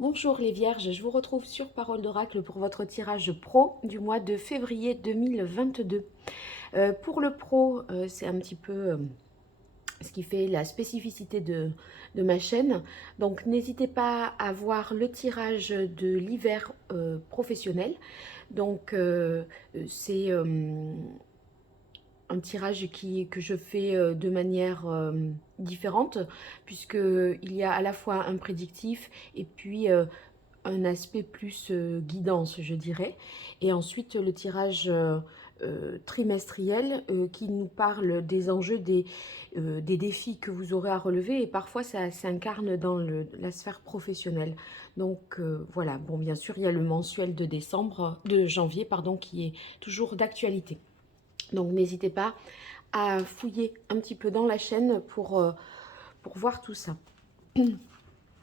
Bonjour les Vierges, je vous retrouve sur Parole d'Oracle pour votre tirage pro du mois de février 2022. Pour le pro, c'est un petit peu ce qui fait la spécificité de ma chaîne. Donc n'hésitez pas à voir le tirage de l'hiver professionnel. Donc c'est un tirage que je fais de manière différente, puisqu'il y a à la fois un prédictif et puis un aspect plus guidance, je dirais. Et ensuite, le tirage trimestriel qui nous parle des enjeux, des défis que vous aurez à relever. Et parfois, ça s'incarne dans la sphère professionnelle. Donc voilà, bon, bien sûr, il y a le mensuel de janvier, pardon, qui est toujours d'actualité. Donc n'hésitez pas à fouiller un petit peu dans la chaîne pour voir tout ça.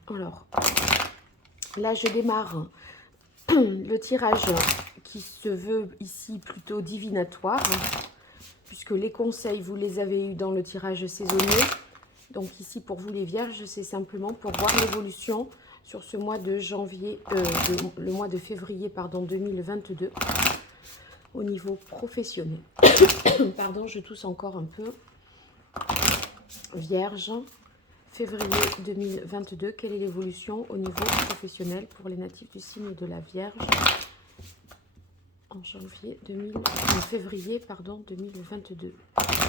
Alors, là, je démarre le tirage qui se veut ici plutôt divinatoire, puisque les conseils, vous les avez eus dans le tirage saisonnier. Donc ici, pour vous les Vierges, c'est simplement pour voir l'évolution sur ce mois de janvier, le mois de février, pardon, 2022, au niveau professionnel. Pardon, je tousse encore un peu. Vierge, février 2022, quelle est l'évolution au niveau professionnel pour les natifs du signe de la Vierge en février, pardon, 2022.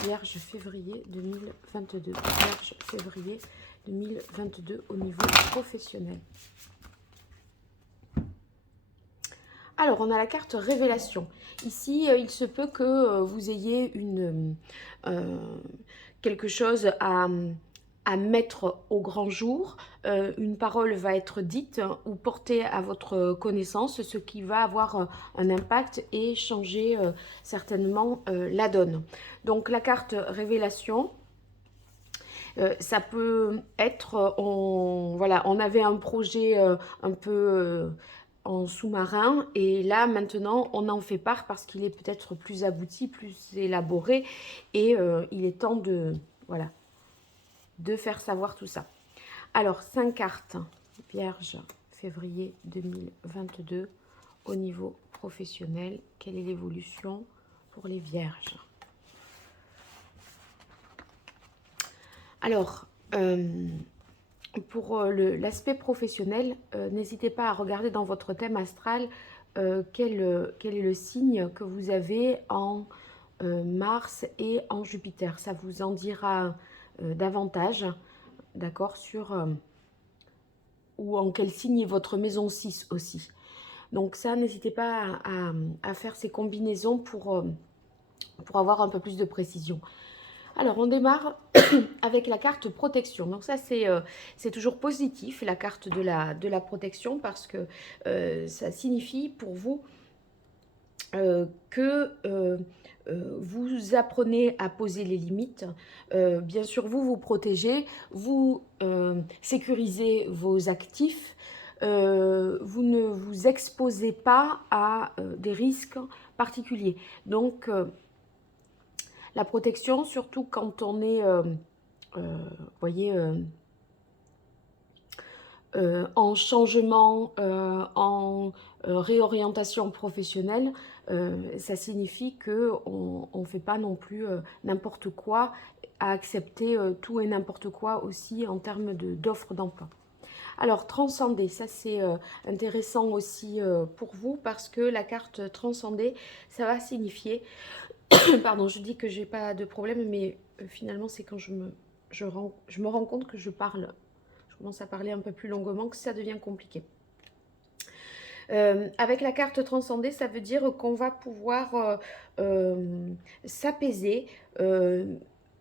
Vierge, février 2022. Vierge, février 2022 au niveau professionnel. Alors, on a la carte révélation. Ici, il se peut que vous ayez quelque chose à mettre au grand jour. Une parole va être dite ou portée à votre connaissance, ce qui va avoir un impact et changer certainement la donne. Donc, la carte révélation, ça peut être, voilà, on avait un projet un peu en sous-marin et là maintenant on en fait part parce qu'il est peut-être plus abouti, plus élaboré et il est temps de, voilà, de faire savoir tout ça. Alors 5 cartes, Vierge, février 2022 au niveau professionnel, quelle est l'évolution pour les Vierges? Alors, pour l'aspect professionnel, n'hésitez pas à regarder dans votre thème astral quel est le signe que vous avez en Mars et en Jupiter. Ça vous en dira davantage, d'accord, sur ou en quel signe est votre maison 6 aussi. Donc ça, n'hésitez pas à faire ces combinaisons pour avoir un peu plus de précision. Alors, on démarre avec la carte protection. Donc ça, c'est toujours positif, la carte de la protection, parce que ça signifie pour vous que vous apprenez à poser les limites. Bien sûr, vous protégez, vous sécurisez vos actifs, vous ne vous exposez pas à des risques particuliers. Donc, la protection, surtout quand on est, voyez, en changement, en réorientation professionnelle, ça signifie qu'on ne fait pas non plus n'importe quoi, à accepter tout et n'importe quoi aussi en termes d'offres d'emploi. Alors, transcender, ça c'est intéressant aussi pour vous parce que la carte transcender, ça va signifier, pardon, je dis que j'ai pas de problème, mais finalement c'est quand je me rends compte que je commence à parler un peu plus longuement, que ça devient compliqué. Avec la carte transcendée, ça veut dire qu'on va pouvoir s'apaiser,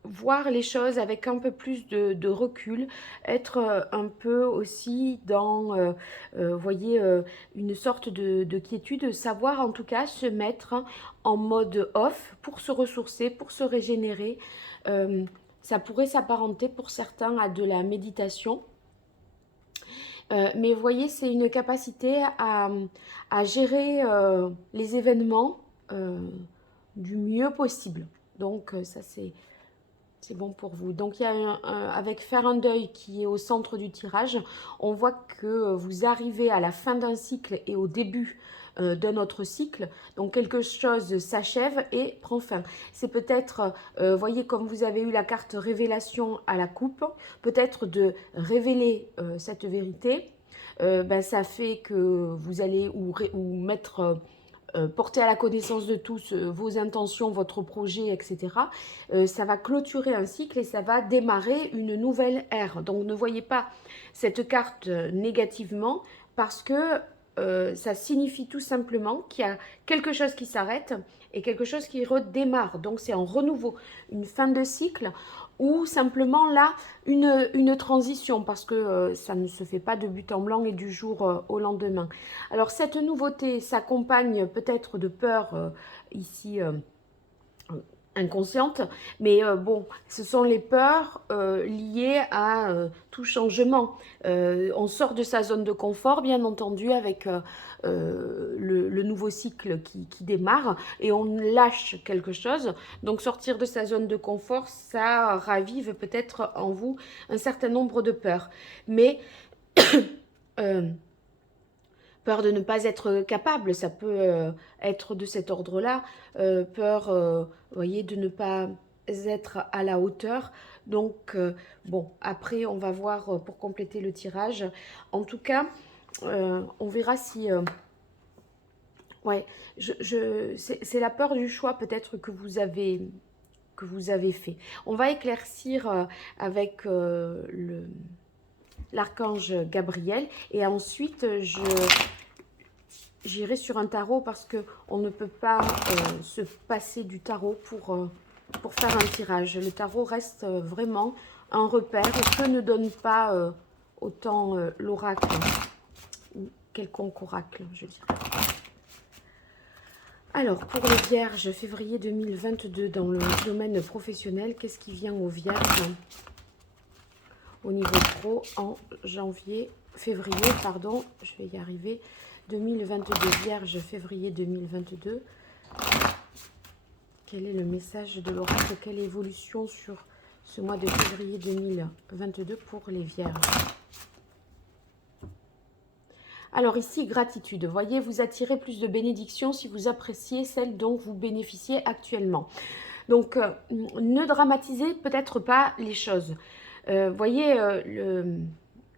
voir les choses avec un peu plus de recul, être un peu aussi dans, voyez, une sorte de quiétude, savoir en tout cas se mettre en mode off pour se ressourcer, pour se régénérer. Ça pourrait s'apparenter pour certains à de la méditation. Mais vous voyez, c'est une capacité à gérer les événements du mieux possible. Donc ça, c'est C'est bon pour vous. Donc, il y a avec faire un deuil qui est au centre du tirage, on voit que vous arrivez à la fin d'un cycle et au début d'un autre cycle. Donc, quelque chose s'achève et prend fin. C'est peut-être, voyez, comme vous avez eu la carte révélation à la coupe, peut-être de révéler cette vérité. Ben, ça fait que vous allez ou mettre porter à la connaissance de tous vos intentions, votre projet, etc. Ça va clôturer un cycle et ça va démarrer une nouvelle ère. Donc ne voyez pas cette carte négativement parce que ça signifie tout simplement qu'il y a quelque chose qui s'arrête et quelque chose qui redémarre. Donc c'est un renouveau, une fin de cycle ou simplement là une transition parce que ça ne se fait pas de but en blanc et du jour au lendemain. Alors cette nouveauté s'accompagne peut-être de peur ici inconsciente, mais bon, ce sont les peurs liées à tout changement. On sort de sa zone de confort, bien entendu, avec le nouveau cycle qui démarre, et on lâche quelque chose. Donc sortir de sa zone de confort, ça ravive peut-être en vous un certain nombre de peurs. Mais peur de ne pas être capable, ça peut être de cet ordre-là. Peur, vous voyez, de ne pas être à la hauteur. Donc, bon, après, on va voir pour compléter le tirage. En tout cas, on verra si... ouais, c'est la peur du choix peut-être que vous avez fait. On va éclaircir avec l'archange Gabriel et ensuite j'irai sur un tarot parce que on ne peut pas se passer du tarot pour faire un tirage. Le tarot reste vraiment un repère et que ne donne pas autant l'oracle ou quelconque oracle, je dirais. Alors, pour les vierges, février 2022, dans le domaine professionnel, qu'est-ce qui vient aux vierges au niveau pro en février, pardon, je vais y arriver, 2022, Vierge, février 2022. Quel est le message de l'oracle? Quelle évolution sur ce mois de février 2022 pour les Vierges? Alors ici, gratitude. Voyez, vous attirez plus de bénédictions si vous appréciez celles dont vous bénéficiez actuellement. Donc, ne dramatisez peut-être pas les choses. Voyez,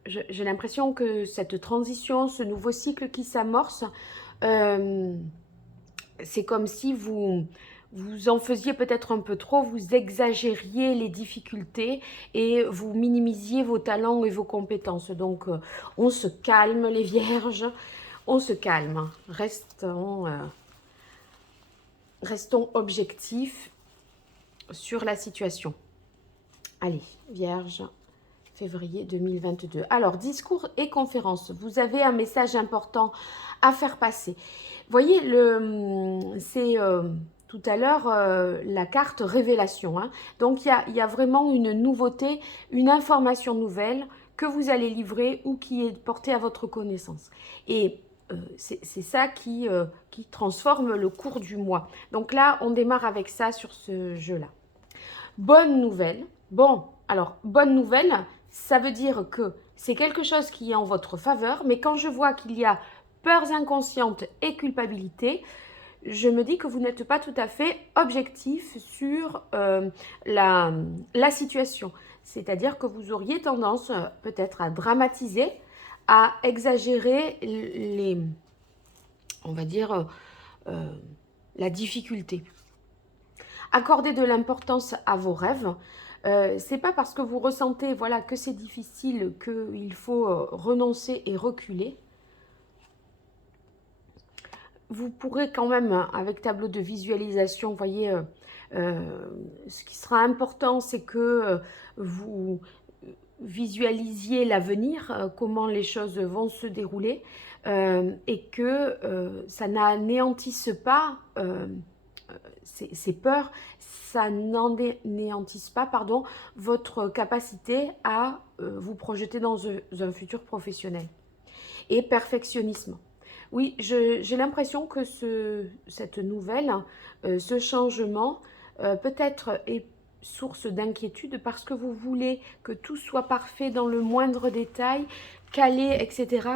j'ai l'impression que cette transition, ce nouveau cycle qui s'amorce, c'est comme si vous en faisiez peut-être un peu trop, vous exagériez les difficultés et vous minimisiez vos talents et vos compétences. Donc, on se calme les vierges, on se calme, restons objectifs sur la situation. Allez, vierge, février 2022. Alors, discours et conférences. Vous avez un message important à faire passer. Voyez, c'est tout à l'heure la carte révélation. Hein. Donc, il y a vraiment une nouveauté, une information nouvelle que vous allez livrer ou qui est portée à votre connaissance. Et c'est ça qui transforme le cours du mois. Donc là, on démarre avec ça sur ce jeu-là. Bonne nouvelle. Bon, alors, bonne nouvelle, ça veut dire que c'est quelque chose qui est en votre faveur, mais quand je vois qu'il y a peurs inconscientes et culpabilité, je me dis que vous n'êtes pas tout à fait objectif sur la situation. C'est-à-dire que vous auriez tendance peut-être à dramatiser, à exagérer on va dire, la difficulté. Accordez de l'importance à vos rêves. C'est pas parce que vous ressentez voilà, que c'est difficile qu'il faut renoncer et reculer. Vous pourrez quand même, avec tableau de visualisation, vous voyez, ce qui sera important, c'est que vous visualisiez l'avenir, comment les choses vont se dérouler, et que ça n'anéantisse pas ces peurs, ça n'anéantisse pas, pardon, votre capacité à vous projeter dans un futur professionnel. Et perfectionnisme. Oui, j'ai l'impression que cette nouvelle, ce changement, peut-être est source d'inquiétude parce que vous voulez que tout soit parfait dans le moindre détail, calé, etc.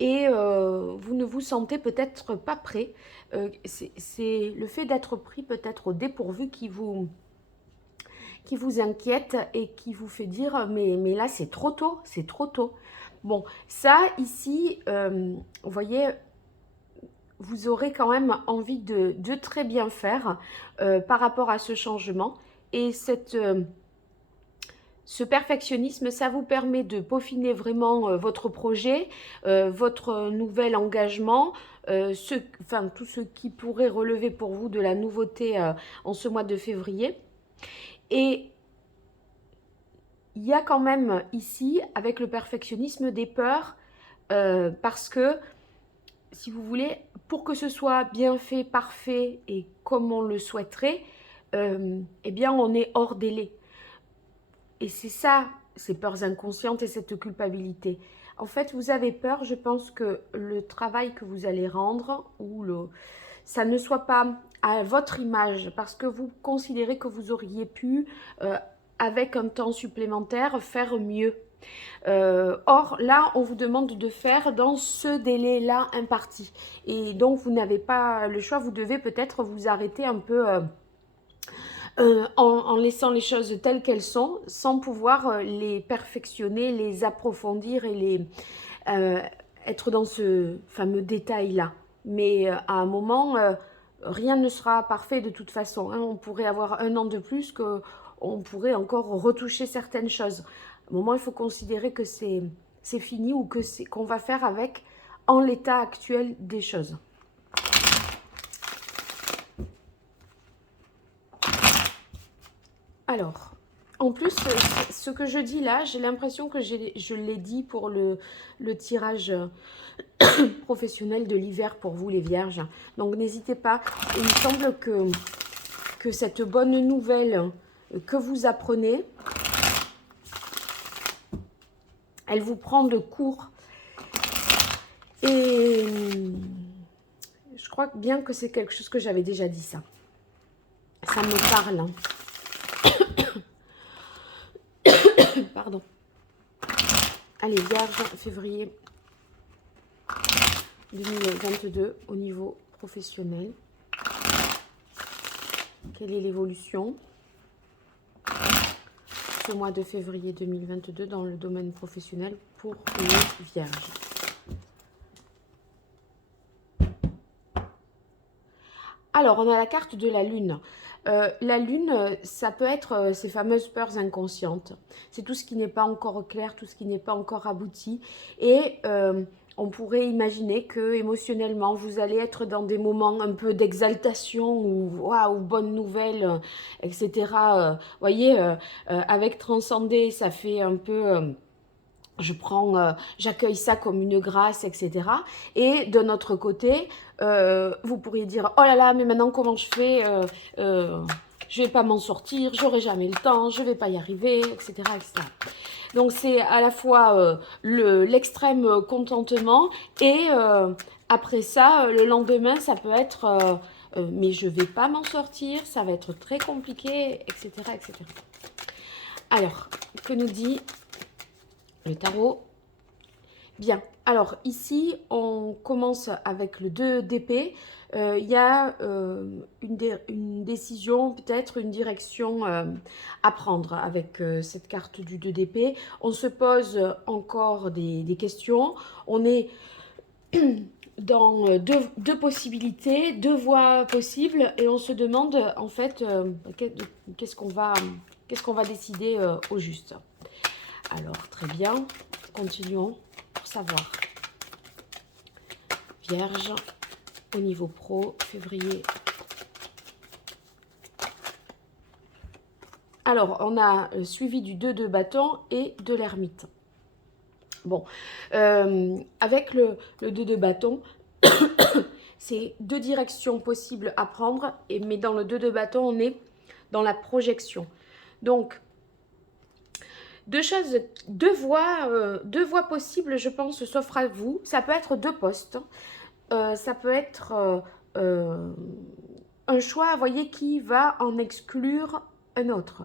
Et vous ne vous sentez peut-être pas prêt. C'est le fait d'être pris peut-être au dépourvu qui vous inquiète et qui vous fait dire mais là c'est trop tôt, c'est trop tôt. Bon, ça ici, vous voyez, vous aurez quand même envie de très bien faire par rapport à ce changement. Et ce perfectionnisme, ça vous permet de peaufiner vraiment votre projet, votre nouvel engagement, tout ce qui pourrait relever pour vous de la nouveauté en ce mois de février. Et il y a quand même ici, avec le perfectionnisme, des peurs parce que, si vous voulez, pour que ce soit bien fait, parfait et comme on le souhaiterait, eh bien, on est hors délai. Et c'est ça, ces peurs inconscientes et cette culpabilité. En fait, vous avez peur, je pense, que le travail que vous allez rendre, ça ne soit pas à votre image, parce que vous considérez que vous auriez pu, avec un temps supplémentaire, faire mieux. Or, là, on vous demande de faire dans ce délai-là imparti. Et donc, vous n'avez pas le choix, vous devez peut-être vous arrêter un peu en laissant les choses telles qu'elles sont, sans pouvoir les perfectionner, les approfondir et être dans ce fameux détail-là. Mais à un moment, rien ne sera parfait de toute façon. Hein. On pourrait avoir un an de plus qu'on pourrait encore retoucher certaines choses. À un moment, il faut considérer que c'est fini ou qu'on va faire avec en l'état actuel des choses. Alors, en plus, ce que je dis là, j'ai l'impression que je l'ai dit pour le tirage professionnel de l'hiver pour vous les vierges. Donc n'hésitez pas. Il me semble que cette bonne nouvelle que vous apprenez, elle vous prend de court. Et je crois bien que c'est quelque chose que j'avais déjà dit ça. Ça me parle. Hein. Pardon. Allez, vierge, février 2022 au niveau professionnel. Quelle est l'évolution ce mois de février 2022 dans le domaine professionnel pour les vierges? Alors, on a la carte de la lune. La lune, ça peut être ces fameuses peurs inconscientes. C'est tout ce qui n'est pas encore clair, tout ce qui n'est pas encore abouti. Et on pourrait imaginer que émotionnellement, vous allez être dans des moments un peu d'exaltation ou waouh, bonne nouvelle, etc. Vous voyez, avec transcender, ça fait un peu... j'accueille ça comme une grâce, etc. Et de notre côté, vous pourriez dire, oh là là, mais maintenant comment je fais je vais pas m'en sortir, j'aurai jamais le temps, je vais pas y arriver, etc. etc. Donc c'est à la fois l'extrême contentement et après ça, le lendemain, ça peut être mais je vais pas m'en sortir, ça va être très compliqué, etc. etc. Alors, que nous dit le tarot? Bien, alors ici, on commence avec le 2 d'épée. Il y a une décision, peut-être une direction à prendre avec cette carte du 2 d'épée. On se pose encore des questions. On est dans deux possibilités, deux voies possibles et on se demande en fait qu'est-ce qu'on va décider au juste. Alors, très bien, continuons pour savoir. Vierge, au niveau pro, février. Alors, on a suivi du 2 de bâton et de l'ermite. Bon, avec le 2 de bâton, c'est deux directions possibles à prendre, mais dans le 2 de bâton, on est dans la projection. Donc, deux voies possibles, je pense, s'offrent à vous. Ça peut être deux postes. Ça peut être un choix, vous voyez, qui va en exclure un autre.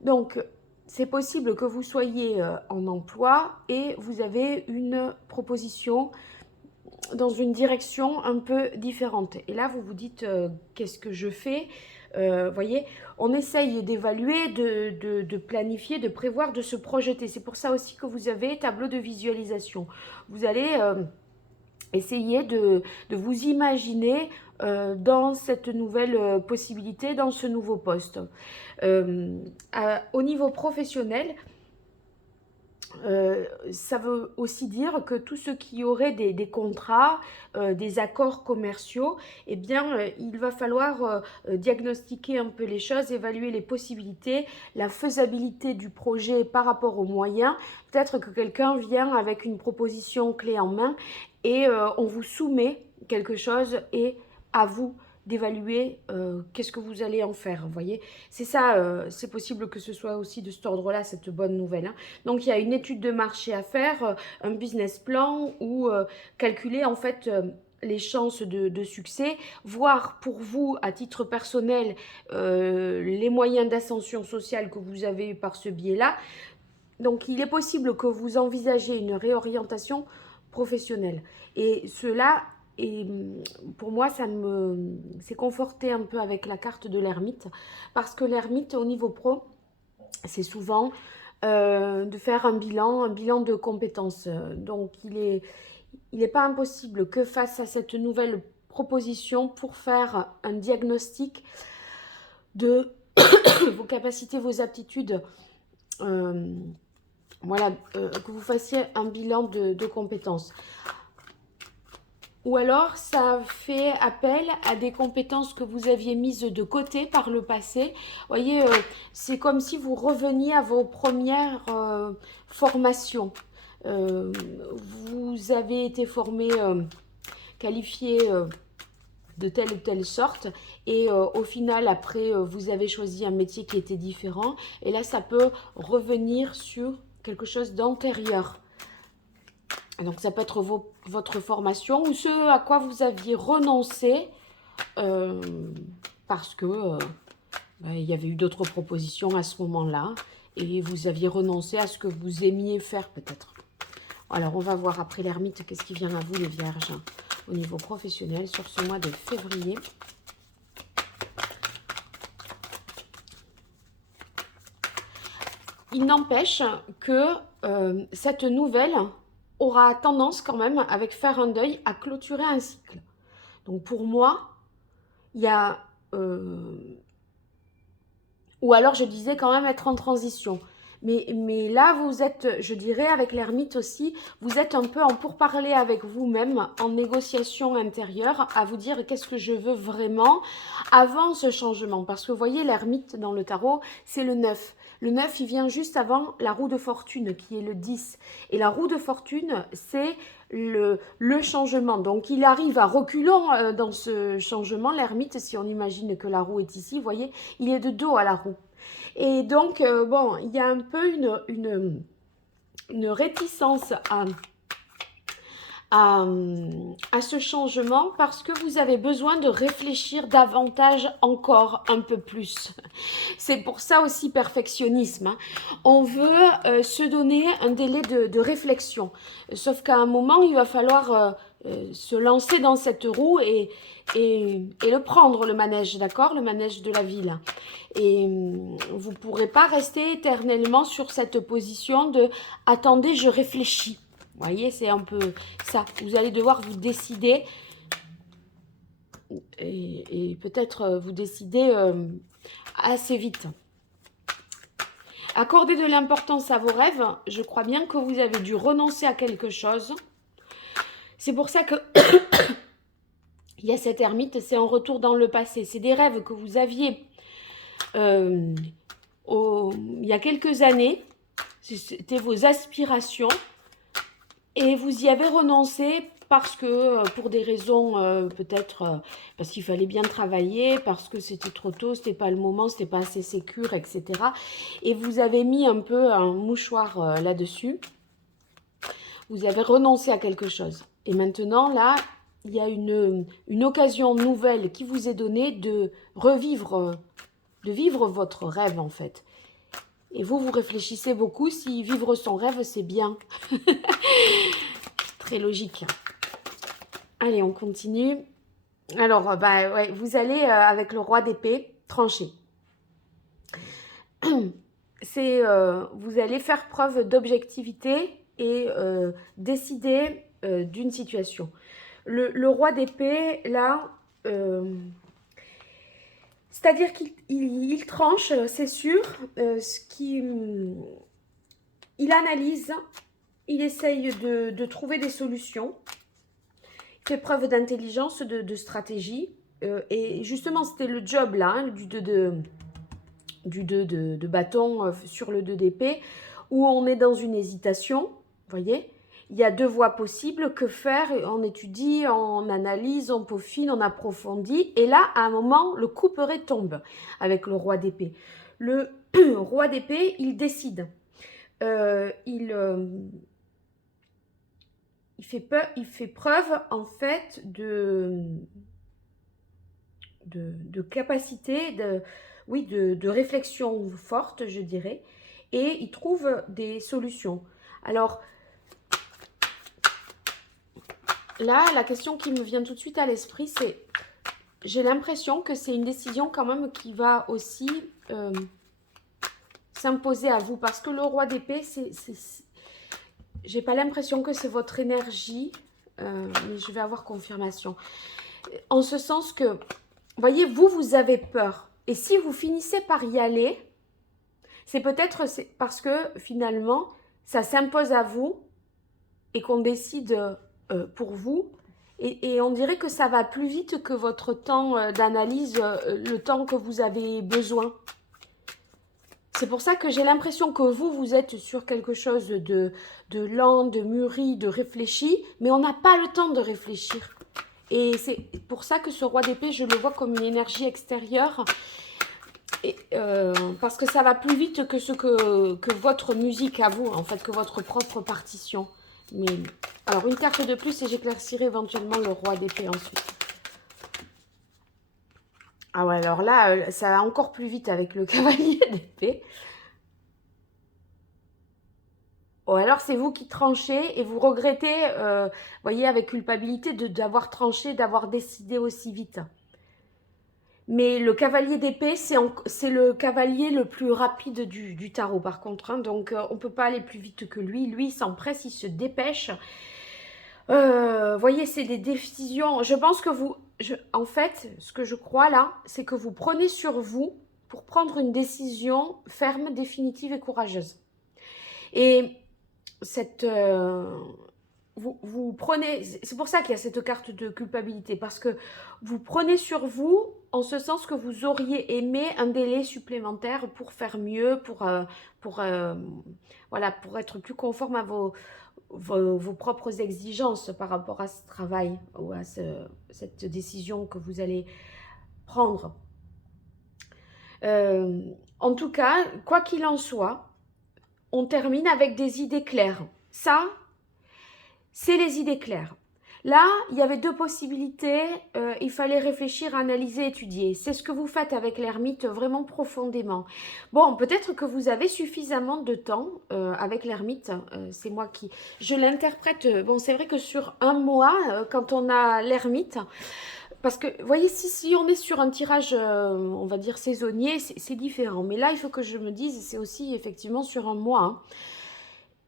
Donc, c'est possible que vous soyez en emploi et vous avez une proposition dans une direction un peu différente. Et là, vous vous dites, qu'est-ce que je fais? Voyez, on essaye d'évaluer, de planifier, de prévoir, de se projeter. C'est pour ça aussi que vous avez tableau de visualisation. Vous allez essayer de vous imaginer dans cette nouvelle possibilité, dans ce nouveau poste. Au niveau professionnel, ça veut aussi dire que tous ceux qui auraient des contrats, des accords commerciaux, eh bien, il va falloir diagnostiquer un peu les choses, évaluer les possibilités, la faisabilité du projet par rapport aux moyens. Peut-être que quelqu'un vient avec une proposition clé en main et on vous soumet quelque chose et à vous d'évaluer qu'est-ce que vous allez en faire, vous voyez. C'est ça, c'est possible que ce soit aussi de cet ordre-là, cette bonne nouvelle. Hein. Donc, il y a une étude de marché à faire, un business plan ou calculer en fait les chances de succès, voir pour vous, à titre personnel, les moyens d'ascension sociale que vous avez par ce biais-là. Donc, il est possible que vous envisagez une réorientation professionnelle. Et cela, et pour moi, c'est conforté un peu avec la carte de l'ermite, parce que l'ermite, au niveau pro, c'est souvent de faire un bilan de compétences. Donc, il est pas impossible que face à cette nouvelle proposition, pour faire un diagnostic de vos capacités, vos aptitudes, voilà, que vous fassiez un bilan de compétences. Ou alors, ça fait appel à des compétences que vous aviez mises de côté par le passé. Vous voyez, c'est comme si vous reveniez à vos premières formations. Vous avez été formé, qualifié de telle ou telle sorte. Et au final, après, vous avez choisi un métier qui était différent. Et là, ça peut revenir sur quelque chose d'antérieur. Donc, ça peut être votre formation ou ce à quoi vous aviez renoncé parce que il y avait eu d'autres propositions à ce moment-là et vous aviez renoncé à ce que vous aimiez faire peut-être. Alors, on va voir après l'ermite qu'est-ce qui vient à vous les vierges au niveau professionnel sur ce mois de février. Il n'empêche que cette nouvelle aura tendance quand même, avec faire un deuil, à clôturer un cycle. Donc pour moi, il y a... ou alors je disais quand même être en transition. Mais là, vous êtes, je dirais, avec l'ermite aussi, vous êtes un peu en pourparlers avec vous-même, en négociation intérieure, à vous dire qu'est-ce que je veux vraiment avant ce changement. Parce que vous voyez, l'ermite dans le tarot, c'est le 9. Le 9, il vient juste avant la roue de fortune, qui est le 10. Et la roue de fortune, c'est le changement. Donc, il arrive à reculons dans ce changement. L'ermite, si on imagine que la roue est ici, vous voyez, il est de dos à la roue. Et donc, bon, il y a un peu une réticence à ce changement parce que vous avez besoin de réfléchir davantage encore un peu plus. C'est pour ça aussi perfectionnisme. Hein. On veut se donner un délai de réflexion. Sauf qu'à un moment, il va falloir se lancer dans cette roue et le prendre, le manège, d'accord? Le manège de la ville. Et vous ne pourrez pas rester éternellement sur cette position de « attendez, je réfléchis ». Vous voyez, c'est un peu ça. Vous allez devoir vous décider et peut-être vous décider assez vite. Accordez de l'importance à vos rêves. Je crois bien que vous avez dû renoncer à quelque chose. C'est pour ça que il y a cette ermite, c'est un retour dans le passé. C'est des rêves que vous aviez il y a quelques années. C'était vos aspirations. Et vous y avez renoncé parce que, pour des raisons peut-être, parce qu'il fallait bien travailler, parce que c'était trop tôt, c'était pas le moment, c'était pas assez sécure, etc. Et vous avez mis un peu un mouchoir là-dessus. Vous avez renoncé à quelque chose. Et maintenant, là, il y a une occasion nouvelle qui vous est donnée de revivre de vivre votre rêve en fait. Et vous, vous réfléchissez beaucoup si vivre son rêve, c'est bien. Très logique. Allez, on continue. Alors, bah, ouais, vous allez, avec le roi d'épée, trancher. Vous allez faire preuve d'objectivité et décider d'une situation. Le roi d'épée, là, c'est-à-dire qu'il tranche, c'est sûr, il analyse, il essaye de trouver des solutions, il fait preuve d'intelligence, de stratégie, et justement, c'était le job là, hein, du 2 de bâton sur le 2 d'épée, où on est dans une hésitation, vous voyez. Il y a deux voies possibles, que faire? On étudie, on analyse, on peaufine, on approfondit, et là, à un moment, le couperet tombe avec le roi d'épée. Le roi d'épée, il décide. Il fait preuve, en fait, de capacité, de réflexion forte, je dirais, et il trouve des solutions. Alors, là, la question qui me vient tout de suite à l'esprit, c'est, j'ai l'impression que c'est une décision quand même qui va aussi s'imposer à vous, parce que le roi d'épée, j'ai pas l'impression que c'est votre énergie, mais je vais avoir confirmation. En ce sens que, voyez, vous avez peur. Et si vous finissez par y aller, c'est peut-être parce que finalement, ça s'impose à vous et qu'on décide pour vous. Et on dirait que ça va plus vite que votre temps d'analyse, le temps que vous avez besoin. C'est pour ça que j'ai l'impression que vous êtes sur quelque chose de lent, de mûri, de réfléchi, mais on n'a pas le temps de réfléchir. Et c'est pour ça que ce roi d'épée, je le vois comme une énergie extérieure, et, parce que ça va plus vite que que votre musique à vous, en fait, que votre propre partition. Mais alors, une carte de plus et j'éclaircirai éventuellement le roi d'épée ensuite. Ah ouais, alors là, ça va encore plus vite avec le cavalier d'épée. Ou alors c'est vous qui tranchez et vous regrettez, voyez, avec culpabilité d'avoir tranché, d'avoir décidé aussi vite. Mais le cavalier d'épée, c'est le cavalier le plus rapide du tarot par contre. Hein, donc on ne peut pas aller plus vite que lui. Lui, il s'empresse, il se dépêche. Voyez, c'est des décisions. Je pense que en fait, ce que je crois là, c'est que vous prenez sur vous pour prendre une décision ferme, définitive et courageuse. Et vous prenez, c'est pour ça qu'il y a cette carte de culpabilité, parce que vous prenez sur vous en ce sens que vous auriez aimé un délai supplémentaire pour faire mieux, voilà, pour être plus conforme à vos propres exigences par rapport à ce travail ou à cette décision que vous allez prendre. En tout cas, quoi qu'il en soit, on termine avec des idées claires. Ça, c'est les idées claires. Là, il y avait deux possibilités. Il fallait réfléchir, analyser, étudier. C'est ce que vous faites avec l'ermite vraiment profondément. Bon, peut-être que vous avez suffisamment de temps avec l'ermite. C'est moi qui... Je l'interprète... Bon, c'est vrai que sur un mois, quand on a l'ermite... Parce que, vous voyez, si on est sur un tirage, on va dire saisonnier, c'est différent. Mais là, il faut que je me dise, c'est aussi effectivement sur un mois. Hein.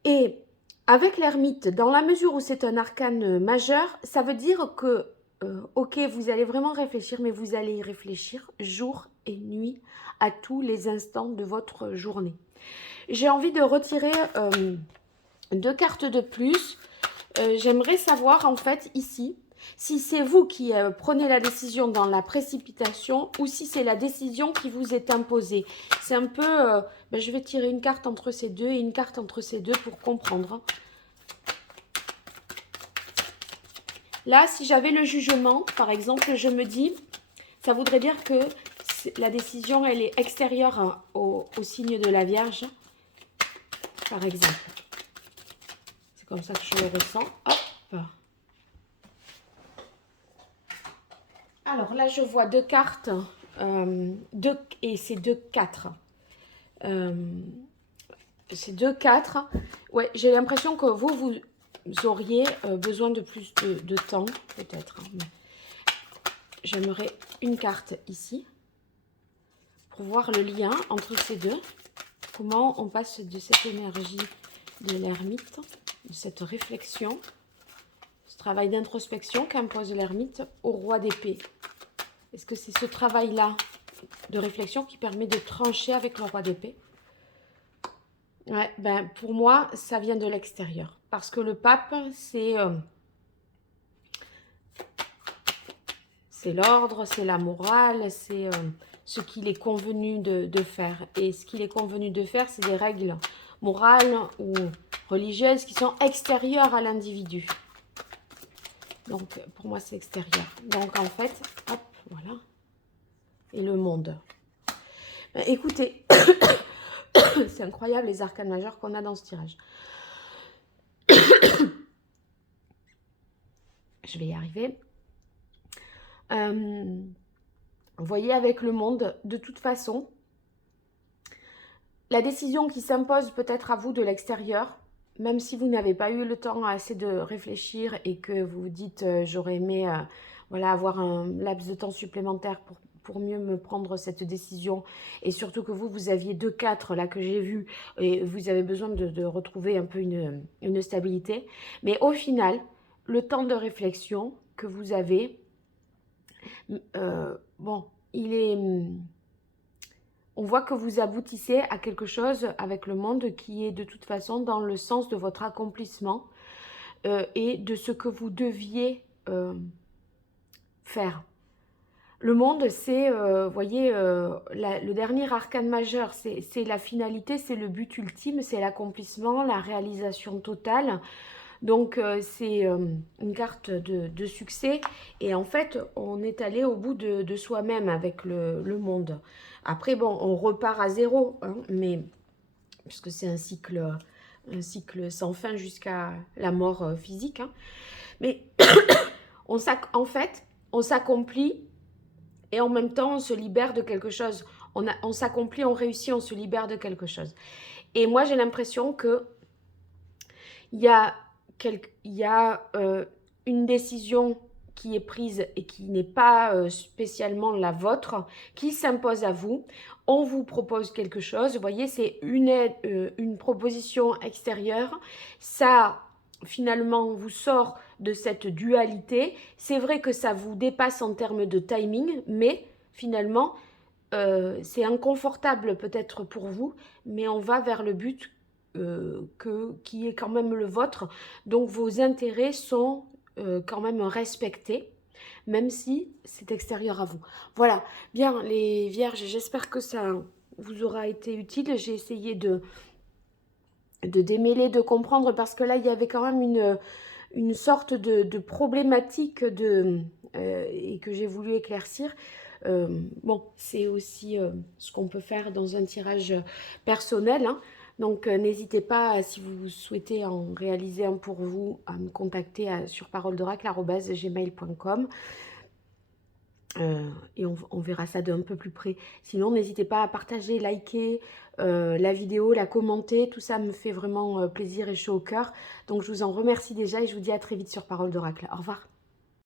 Et avec l'ermite, dans la mesure où c'est un arcane majeur, ça veut dire que, ok, vous allez vraiment réfléchir, mais vous allez y réfléchir jour et nuit à tous les instants de votre journée. J'ai envie de retirer deux cartes de plus. J'aimerais savoir, en fait, ici, si c'est vous qui prenez la décision dans la précipitation ou si c'est la décision qui vous est imposée. C'est un peu... je vais tirer une carte entre ces deux et une carte entre ces deux pour comprendre. Là, si j'avais le jugement, par exemple, je me dis, ça voudrait dire que la décision, elle est extérieure au signe de la Vierge, par exemple. C'est comme ça que je le ressens. Hop. Alors là, je vois deux cartes Et c'est 2-4. C'est 2-4. Ouais, j'ai l'impression que vous auriez besoin de plus de temps, peut-être. J'aimerais une carte ici pour voir le lien entre ces deux. Comment on passe de cette énergie de l'ermite, de cette réflexion, ce travail d'introspection qu'impose l'ermite au roi d'épée. Est-ce que c'est ce travail-là de réflexion qui permet de trancher avec le roi d'épée? Ouais, ben pour moi, ça vient de l'extérieur. Parce que le pape, c'est l'ordre, c'est la morale, c'est ce qu'il est convenu de faire. Et ce qu'il est convenu de faire, c'est des règles morales ou religieuses qui sont extérieures à l'individu. Donc, pour moi, c'est extérieur. Donc, en fait, hop, voilà. Et le monde. Ben, écoutez, c'est incroyable les arcanes majeures qu'on a dans ce tirage. Je vais y arriver. Vous voyez, avec le monde, de toute façon, la décision qui s'impose peut-être à vous de l'extérieur, même si vous n'avez pas eu le temps assez de réfléchir et que vous vous dites j'aurais aimé voilà, avoir un laps de temps supplémentaire pour mieux me prendre cette décision, et surtout que vous aviez 2-4 là que j'ai vu, et vous avez besoin de retrouver un peu une stabilité. Mais au final, le temps de réflexion que vous avez, bon, il est... On voit que vous aboutissez à quelque chose avec le monde qui est de toute façon dans le sens de votre accomplissement et de ce que vous deviez faire. Le monde, c'est, voyez, le dernier arcane majeur, c'est la finalité, c'est le but ultime, c'est l'accomplissement, la réalisation totale. Donc, c'est une carte de succès. Et en fait, on est allé au bout de soi-même avec le monde. Après, bon, on repart à zéro, hein, mais puisque c'est un cycle sans fin jusqu'à la mort physique. Hein. Mais en fait, on s'accomplit et en même temps, on se libère de quelque chose. On s'accomplit, on réussit, on se libère de quelque chose. Et moi, j'ai l'impression que il y a une décision qui est prise et qui n'est pas spécialement la vôtre, qui s'impose à vous. On vous propose quelque chose, vous voyez, c'est une proposition extérieure. Ça, finalement, vous sort de cette dualité. C'est vrai que ça vous dépasse en termes de timing, mais finalement, c'est inconfortable peut-être pour vous, mais on va vers le but qui est quand même le vôtre. Donc vos intérêts sont quand même respectés, même si c'est extérieur à vous. Voilà, bien les vierges, j'espère que ça vous aura été utile. J'ai essayé de démêler, de comprendre, parce que là, il y avait quand même une sorte de problématique et que j'ai voulu éclaircir. Bon, c'est aussi ce qu'on peut faire dans un tirage personnel, hein. Donc, n'hésitez pas, si vous souhaitez en réaliser un pour vous, à me contacter sur paroledoracle@gmail.com. Et on verra ça d'un peu plus près. Sinon, n'hésitez pas à partager, liker la vidéo, la commenter. Tout ça me fait vraiment plaisir et chaud au cœur. Donc, je vous en remercie déjà et je vous dis à très vite sur Parole d'Oracle. Au revoir.